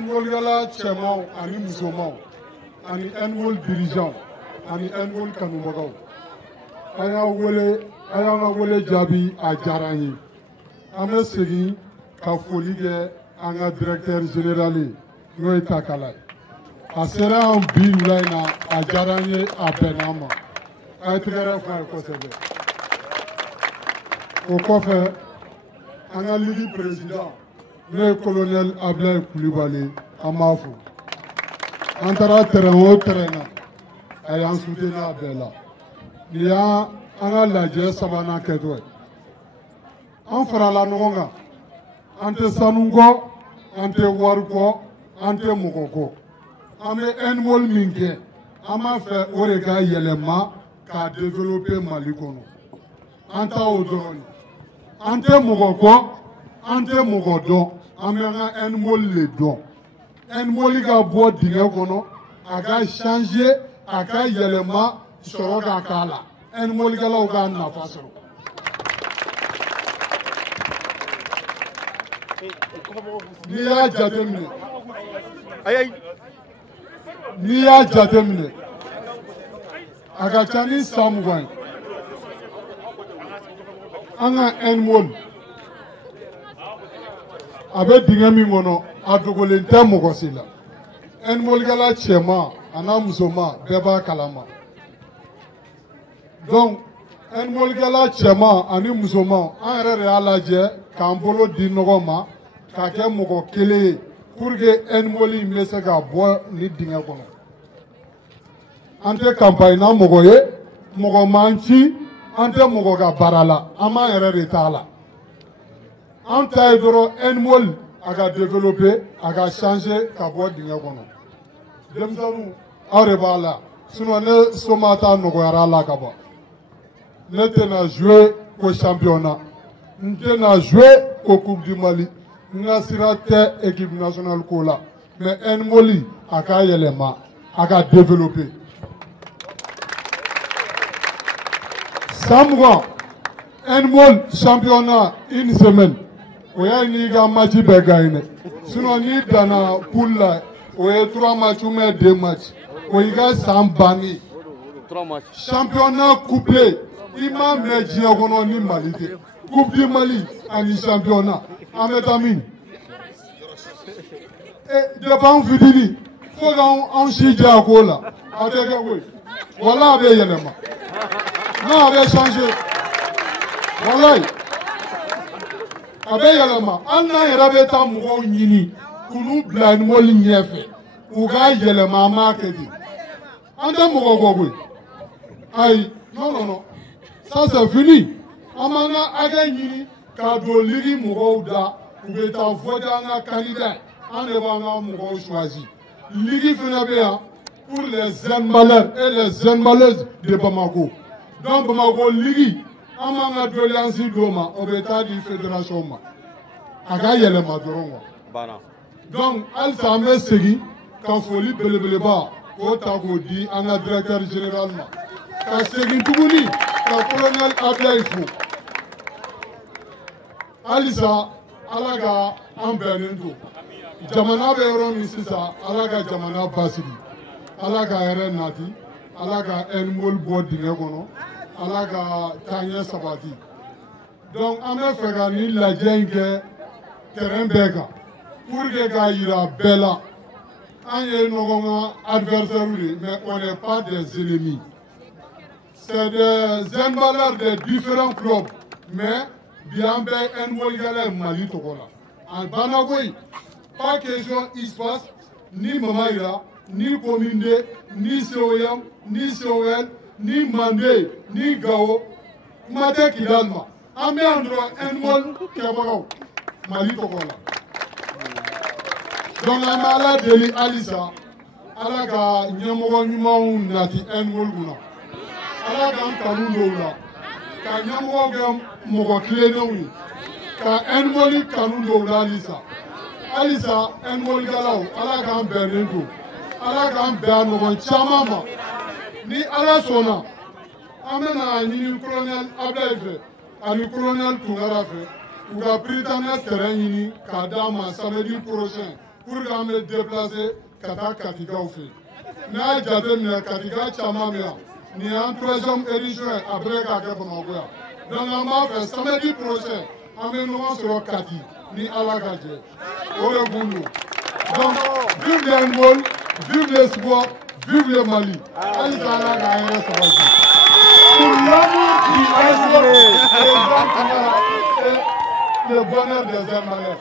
handball-gala cɛmanw ani musomanw ani handball dirigeant ani handball kanubagaw a y'an ka wele jaabi a diyara an ye an bɛ segin ka foli kɛ an ka directeur général ye n'o ye Takala ye a sera an bi wula in na a diyara an ye a bɛnna an ma a ye tɛgɛrɛ fɔ a ye kosɛbɛ o kɔfɛ an ka ligue président n'o ye colonel Ablaye Kulibali an b'a fo an taara terrain o terrain na a y'an soutenir a bɛɛ la nin y'an ka lajɛ sabanan kɛtɔ ye an farala ɲɔgɔn kan an tɛ sanu kɔ an tɛ wari kɔ an tɛ mɔgɔ kɔ an bɛ handball min kɛ an b'a fɛ o de ka yɛlɛma k'a développer Mali kɔnɔ an ta o dɔrɔn ye an tɛ mɔgɔ kɔ an tɛ mɔgɔ dɔn an bɛ an ka handball le dɔn handball ka bɔ dingɛ kɔnɔ a ka changer a ka yɛlɛma sɔrɔ ka k'a la handball-kɛlaw ka nafa sɔrɔ n'i y'a jateminɛ a ka ca ni san 20 ye an ka handball a bɛ dingɛ min kɔnɔ a dogolen tɛ mɔgɔ si la handball-kɛla cɛman a n'a musoman bɛɛ b'a kalama donc handball-kɛla cɛman ani musoman an yɛrɛ de y'a lajɛ k'an bolo di ɲɔgɔn ma k'a kɛ mɔgɔ kelen ye pour que handball in bɛ se ka bɔ ni dingɛ kɔnɔ an tɛ campagne na mɔgɔ ye mɔgɔ m'an ci an tɛ mɔgɔ ka baara la an b'an yɛrɛ de t'a la an ta ye dɔrɔn handball a ka développer a ka changer ka bɔ dingɛ kɔnɔ denmisɛnninw aw de b'a la sinon ne somata nɔgɔyara a la ka ban ne tɛna jouer ko championnat n tɛna jouer ko coupe du Mali n ka sira tɛ équipe nationale ko la mais handball a ka yɛlɛma a ka développer san 20 handball championnat une semaine o y'a n'i ka match bɛɛ gagné sinon n'i danna poule la o ye 3 matchs ou bien 2 matchs o y'i ka san bannen championnat couplé i m'a mɛn diɲɛ kɔnɔ ni Mali tɛ coupe du Mali ani championnat an bɛ taa min depuis an fitini fo k'an si diya a ko la a tɛ kɛ koyi wala a bɛ yɛlɛma non a bɛ changer walayi a bɛ yɛlɛma an n'an yɛrɛ bɛ taa mɔgɔw ɲini k'olu bila handball ɲɛfɛ u ka yɛlɛma an b'a kɛ ten an tɛ mɔgɔ kɔ koyi ayi non ça c'est fini an b'an ka hakɛ ɲini ka don ligue mɔgɔw da u bɛ taa voter an ka candidat an de b'an ka mɔgɔw choisir ligue fana bɛ yan pour les handballeurs et les handballeuses de Bamako donc Bamako ligue an b'an ka doléance d'o ma o bɛ taa di fédération ma a ka yɛlɛma dɔrɔn quoi donc halisa an bɛ segin ka foli belebeleba k'o ta k'o di an ka directeur général ma ka segin tuguni ka colonel Ablaye fo halisa ala ka an bɛnnen to jamana bɛ yɔrɔ min sisan ala ka jamana basigi ala ka hɛrɛ nati ala ka handball bɔ dingɛ kɔnɔ ala ka taaɲɛ sabati donc an bɛ fɛ ka nin lajɛ in kɛ terrain bɛɛ kan pour que k'a yira bɛɛ la an ye ɲɔgɔn ka adversaires de mais on n'est pas des ennemis c'est des handballeurs de différents clubs mais bi an bɛ handball-kɛla ye Mali tɔgɔ la a banna koyi pas question espace ni Mamayira ni Kominde ni COM ni COL ni Mandé ni Gao kuma tɛ Kidal ma an bɛ yan dɔrɔn handball kɛbagaw Mali tɔgɔ la donc an bɛ ala deli halisa ala ka ɲɛmɔgɔ ɲumanw nati handball kunna ala k'an kanu dɔw la ka ɲɛmɔgɔw kɛ mɔgɔ tilennenw ye ka handball kanu dɔw la halisa handball-kɛlaw ala k'an bɛnnen to ala k'an bɛn a ɲɔgɔn caman ma ni ala sɔnna an bɛna ɲini colonel Ablaye fɛ ani colonel Tunkara fɛ u ka Prytanɛ terrain ɲini k'a d'a ma samedi prochain pour qu'on me déplacer Kata Katika au fait. N'a jamais Katika Chamamia, ni en 3e édition après Kakaponogoya. Donc on va faire samedi prochain, amènement sur Kati, ni Alakadje, au Bundu. Donc, vive les handball, vive l'espoir, vive le Mali. Aïe Kala Gaïa Sabati. Pour l'amour du handball, le bonheur des Malais.